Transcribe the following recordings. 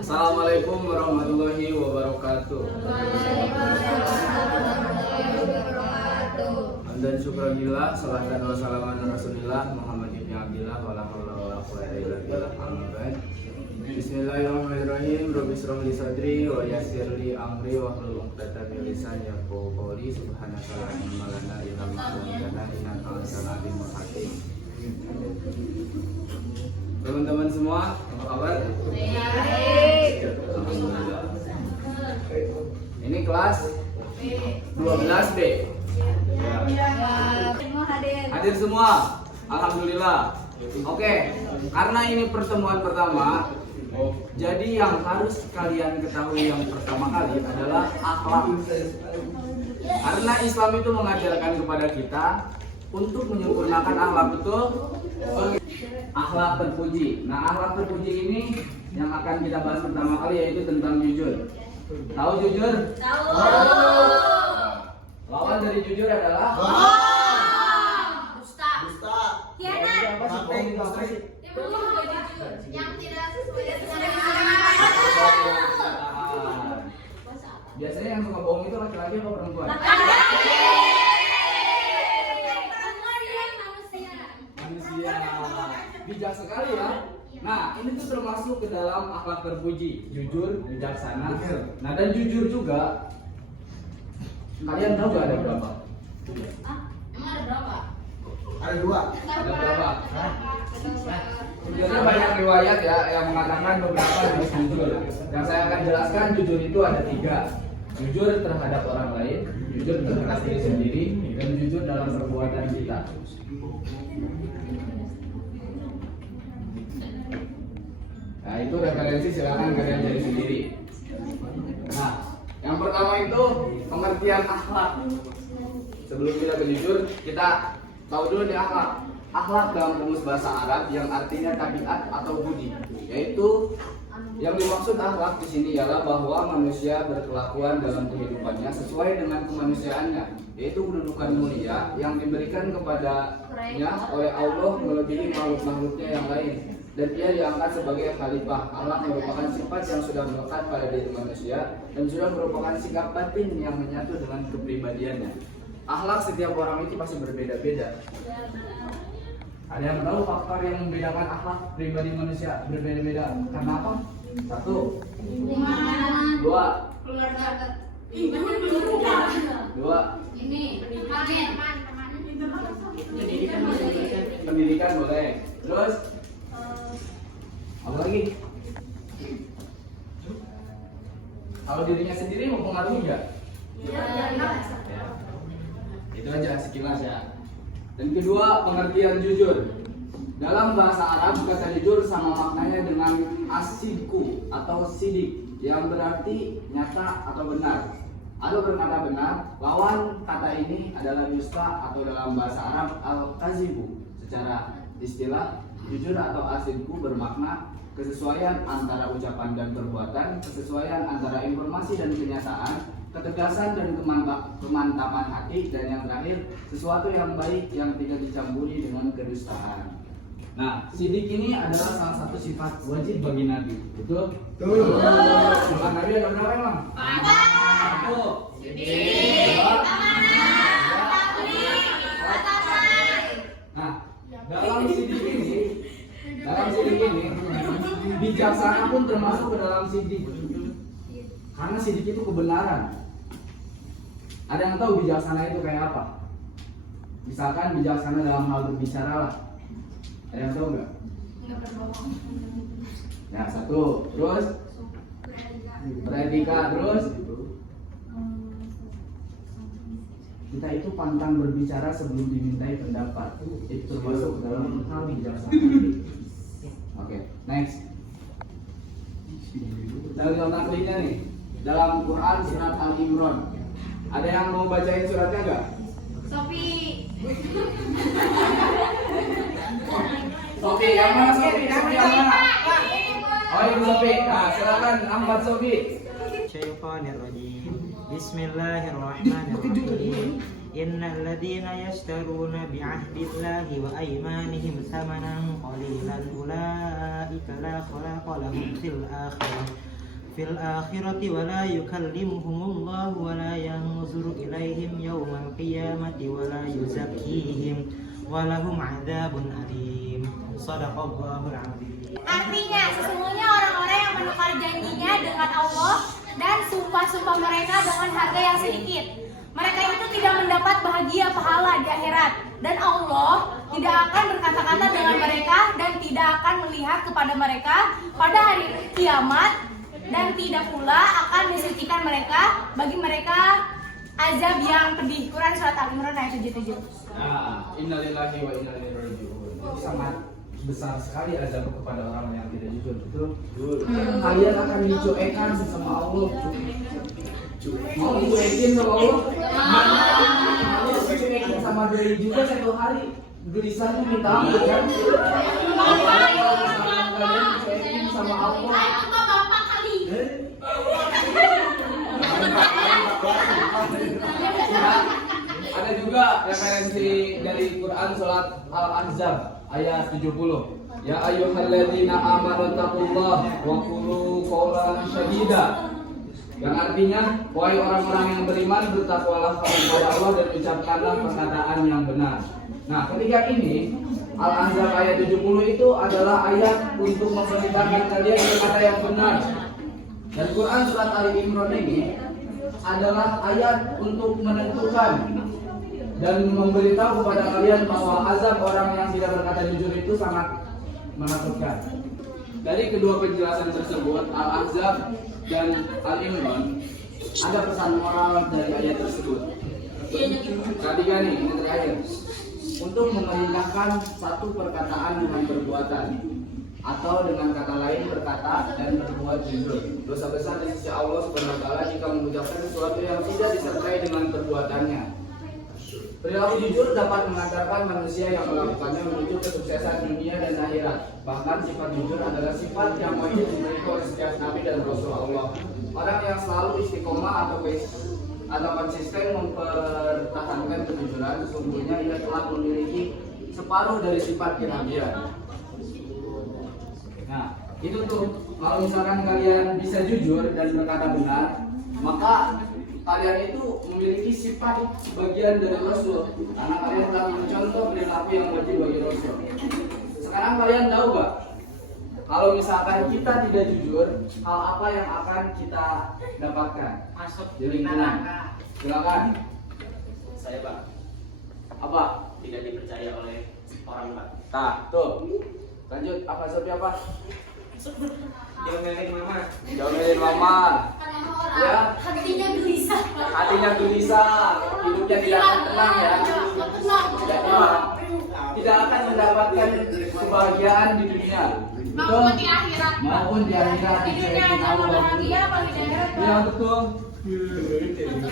Assalamualaikum warahmatullahi wabarakatuh. Dan syukurillah, salatan wa salaman rasulillah Muhammad ibn Abdillah wa la haula wa la quwwata illa billah. Amma ba'd. Bismillahirrahmanirrahim. Rabbi shrah li sadri wa yassir li amri wa hlul 'uqdatam min lisani yafqahu qawli. Subhanaka la ilma lana illa ma 'allamtana innaka antal alimul hakim. Teman-teman semua, apa kabar? Alhamdulillah. Ini kelas 12B. Hadir semua. Alhamdulillah. Oke, karena ini pertemuan pertama, jadi yang harus kalian ketahui yang pertama kali adalah akhlak. Karena Islam itu mengajarkan kepada kita untuk menyempurnakan akhlak, betul? Akhlak terpuji. Nah, akhlak terpuji ini yang akan kita bahas pertama kali yaitu tentang jujur. Tahu jujur? Tahu. Lawan dari jujur adalah dusta. Khianat. Yang tidak sesuai dengan biasanya yang suka bohong itu laki-laki atau perempuan? Manusia. Bijak sekali ya. Nah, ini tuh termasuk ke dalam akhlak terpuji, jujur, bijaksana. Nah, dan jujur juga. Kalian tahu gak ada berapa? Emang ada berapa? Ada 2. Ada berapa? Sebenarnya banyak riwayat ya yang mengatakan beberapa harus jujur. Yang saya akan jelaskan jujur itu ada 3. Jujur terhadap orang lain, jujur terhadap diri sendiri, dan jujur dalam perbuatan kita. Nah, itu referensi, silakan kalian cari sendiri. Nah, yang pertama itu pengertian akhlak. Sebelum kita berjujur, kita tahu dulu nih akhlak. Akhlak dalam rumus bahasa Arab yang artinya tabiat atau budi, yaitu yang dimaksud akhlak di sini ialah bahwa manusia berkelakuan dalam kehidupannya sesuai dengan kemanusiaannya, yaitu kedudukan mulia yang diberikan kepadanya oleh Allah melebihi makhluk-makhluknya yang lain. Dan ia diangkat sebagai khalifah. Allah merupakan sifat yang sudah melekat pada diri manusia dan sudah merupakan sikap batin yang menyatu dengan kepribadiannya. Akhlak setiap orang itu pasti berbeda-beda. Ada yang tahu faktor yang membedakan akhlak pribadi manusia berbeda-beda karena apa? 1, 2, 2. Ini Pendidikan boleh. Terus apa lagi? Kalau dirinya sendiri mempengaruhi nggak? Ya. Itu aja sekilas ya. Dan kedua, pengertian jujur. Dalam bahasa Arab kata jujur sama maknanya dengan asidku atau sidik yang berarti nyata atau benar. Ada berkata benar, lawan kata ini adalah dusta atau dalam bahasa Arab al-kazibu. Secara istilah, jujur atau asidku bermakna kesesuaian antara ucapan dan perbuatan, kesesuaian antara informasi dan kenyataan, ketegasan dan kemantapan hati, dan yang terakhir sesuatu yang baik yang tidak dicampuri dengan kedustaan. Nah, sidik ini adalah salah satu sifat wajib bagi Nabi. Betul? Betul. Sifat Nabi ada berapa emang? 1. Sidik. 2. Nah, dalam sidik ini bijaksana pun termasuk ke dalam sidik. Karena sidik itu kebenaran. Ada yang tahu bijaksana itu kayak apa? Misalkan bijaksana dalam hal berbicara lah. Ada yang tahu nggak? Ya, 1. Terus beretika. Terus kita itu pantang berbicara sebelum dimintai pendapat. Itu termasuk dalam hal bijaksana. Oke, next. Dalam contoh kliknya nih, dalam Quran surat Al-Imran. Ada yang mau bacain suratnya nggak? Sofi. Sofi, yang mana Sofi? Sofi yang mana? Oh, Ibu Sofi. Nah, silakan Ahmad Sofi. Syaitanirrajim. Bismillahirrahmanirrahim. Innal ladzina yashtaruna bi'ahdillahi wa aymanihim thamanan qalilan ulaika la khalaqa lahum fil akhirah fil akhirati wa la yukallimuhumullahu wa la yanzuru ilaihim yawmal qiyamati wa la yuzakkihim wa lahum 'adzabun alim. Shadaqallahul 'azim. Artinya, sesungguhnya orang-orang yang menukar janjinya dengan Allah dan sumpah-sumpah mereka dengan harga yang sedikit, mereka itu tidak mendapat bahagia pahala di akhirat, dan Allah tidak akan berkata-kata dengan mereka dan tidak akan melihat kepada mereka pada hari kiamat, dan tidak pula akan mensucikan mereka bagi mereka azab yang pedih. Quran surat Al-Imran ayat 77. Nah, innalillahi wa inna ilaihi raji'un. Itu sangat besar sekali azab kepada orang yang tidak jujur, betul? Kalian akan dicuekan sama Allah. Mau dicuekin sama Allah? Mau dicuekin sama diri juga satu hari. Gelisahnya minta ampun kan? Kalian dicuekin sama Allah. Ada juga referensi dari Quran surat Al-Ahzab ayat 70. Ya ayyuhalladzina amanu taqullaha wa qulu qawlan sadida. Yang artinya, wahai orang-orang yang beriman, bertakwalah kepada Allah dan ucapkanlah perkataan yang benar. Nah, ketika ini Al-Ahzab ayat 70 itu adalah ayat untuk memerintahkan kalian berkata yang benar. Dan Quran surat Ali Imran ini adalah ayat untuk menentukan dan memberitahu kepada kalian bahwa azab orang yang tidak berkata jujur itu sangat menakutkan. Dari kedua penjelasan tersebut, Al-Ahzab dan Al-Imran, ada pesan moral dari ayat tersebut. Ketiga nih, ini terakhir. Untuk memerintahkan satu perkataan dengan perbuatan, atau dengan kata lain berkata dan berbuat jujur. Dosa besar di sisi Allah Subhanahu wa taala jika mengucapkan sesuatu yang tidak disertai dengan perbuatannya. Perilaku jujur dapat mengantarkan manusia yang melakukannya menuju kesuksesan dunia dan akhirat. Bahkan sifat jujur adalah sifat yang wajib dimiliki oleh setiap nabi dan rasul Allah. Orang yang selalu istiqomah atau konsisten mempertahankan kejujuran, sesungguhnya ia telah memiliki separuh dari sifat kenabian. Nah, itu tuh, kalau misalkan kalian bisa jujur dan berkata benar, maka kalian itu memiliki sifat bagian dari Rasul, karena kalian telah mencontoh perilaku yang wajib bagi Rasul. Sekarang kalian tahu gak, kalau misalkan kita tidak jujur, hal apa yang akan kita dapatkan? Masuk di lingkungan. Silakan. Saya Pak, Apa? tidak dipercaya oleh orang Pak. Nah, tuh. Lanjut, apa siapa? Diomelin mama. Diomelin mama. Ya. Hatinya gelisah. Hatinya gelisah, hidupnya tidak akan tenang ya. Tidak tenang. Tidak akan mendapatkan kebahagiaan di dunia. Maupun di akhirat. Maupun di akhirat. Hidupnya akan bahagia bagi akhirat. Ya betul.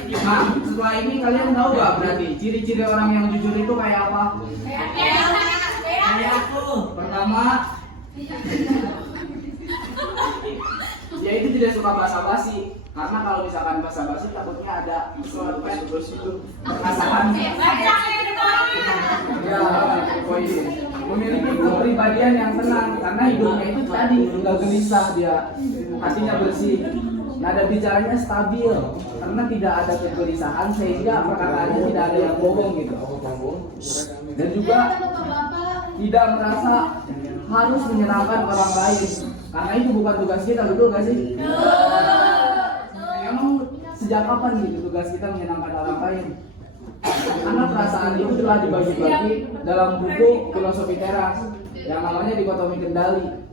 Nah, setelah ini kalian tahu gak berarti ciri-ciri orang yang jujur itu kayak apa? Kayak aku. Pertama, yaitu tidak suka basa-basi. Karena kalau misalkan basa-basi takutnya ada perasaan. Ya, poin. Memiliki kepribadian yang tenang karena hidupnya itu tadi nggak gelisah, dia hatinya bersih. Nada bicaranya stabil karena tidak ada kegelisahan sehingga perkataannya tidak ada yang bohong gitu. Dan juga tidak merasa harus menyenangkan orang lain karena itu bukan tugas kita, betul gak sih? Emang sejak kapan gitu tugas kita menyenangkan orang lain? Karena perasaan itu telah dibagi-bagi dalam buku Filosofi Teras yang namanya Dikotomi Kendali.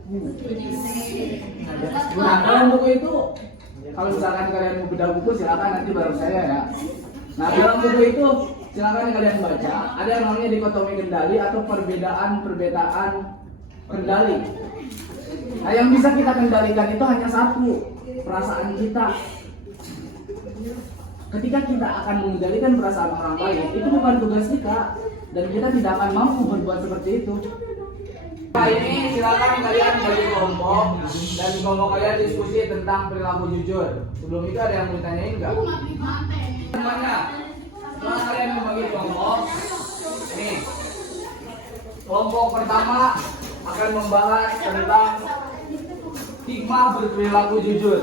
Nah, dalam buku itu kalau misalkan kalian mau bedah buku silakan, nanti baru saya ya. Nah, dalam buku itu silakan kalian baca, ada yang namanya dikotomi kendali atau perbedaan kendali. Nah, yang bisa kita kendalikan itu hanya satu, perasaan kita. Ketika kita akan mengendalikan perasaan orang lain, itu bukan tugas kita dan kita tidak akan mampu berbuat seperti itu. Nah, ini silakan kalian bagi kelompok dan di kelompok kalian diskusi tentang perilaku jujur. Sebelum itu ada yang mau ditanyain nggak? Semuanya, setelah kalian membagi kelompok, ini kelompok pertama akan membahas tentang hikmah berperilaku jujur.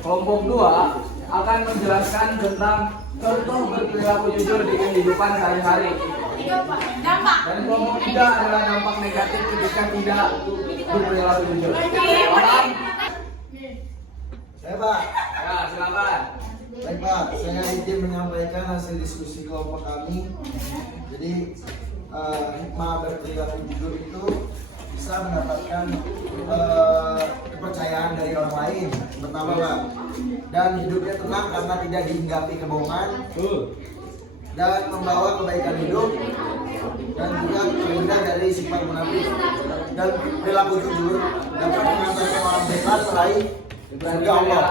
Kelompok 2 akan menjelaskan tentang contoh berperilaku jujur di kehidupan sehari-hari. Dampak. Dan kelompok 3 adalah dampak negatif ketika tidak berperilaku jujur. Paham? Saya Pak. Ya, silakan. Baik Pak, saya izin menyampaikan hasil diskusi kelompok kami. Jadi hikmah berperilaku jujur itu bisa mendapatkan kepercayaan dari orang lain, pertama Pak. Dan hidupnya tenang karena tidak dihinggapi kebohongan. Dan membawa kebaikan hidup. Dan juga terhindar dari sifat munafik. Dan perilaku jujur dapat mengantarkan orang bebas meraih surga Allah.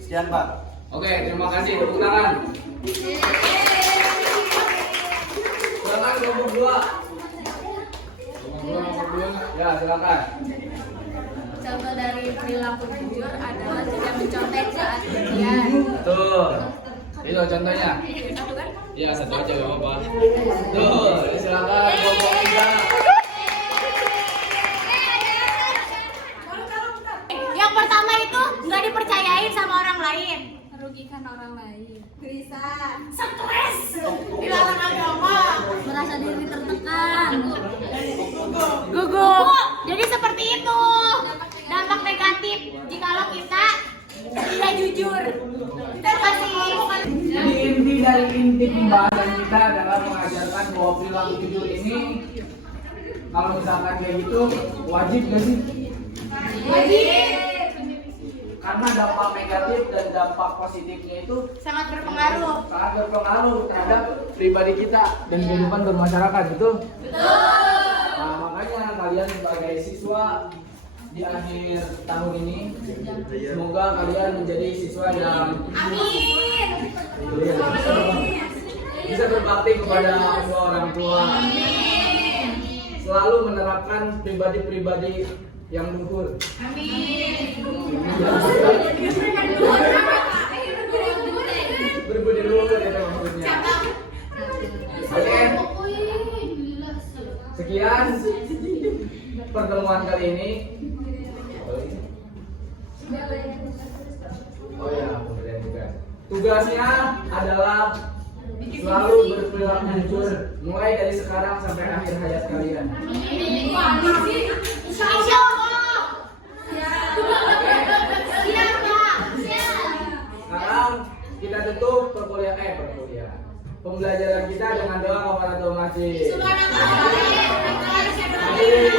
Sekian Pak. Oke, terima kasih. Tepuk tangan. Silakan kelompok 2. Kelompok 2. Ya, silakan. Contoh dari perilaku jujur adalah tidak mencontek saat ujian. Tuh. Itu contohnya. Satu kan? Ya, satu aja gak apa-apa. Tuh, silakan kelompok 3. Yang pertama itu nggak dipercayain sama orang lain. Merugikan orang lain, Gelisah, stres, dilarang agama, merasa diri tertekan, gugup. Jadi seperti itu dampak negatif jikalau kita tidak jujur. Kita pasti Jadi inti dari inti pembahasan kita adalah mengajarkan bahwa perilaku jujur ini kalau misalkan kayak gitu wajib gak sih? wajib, Karena dampak negatif dan dampak positifnya itu sangat berpengaruh. sangat berpengaruh terhadap pribadi kita dan kehidupan bermasyarakat, betul? Nah, makanya kalian sebagai siswa di akhir tahun ini semoga kalian menjadi siswa yang Amin. bisa berbakti kepada kedua orang tua, selalu menerapkan pribadi-pribadi yang luhur. Berbudi luhur itu maksudnya. Oke, sekian pertemuan kali ini. Oh ya, kemudian juga tugasnya adalah selalu berperilaku jujur mulai dari sekarang sampai akhir hayat kalian. Insya Allah. Sekarang kita tutup pembelajaran kita dengan doa kafaratul masjid. Subhanallah. Amin.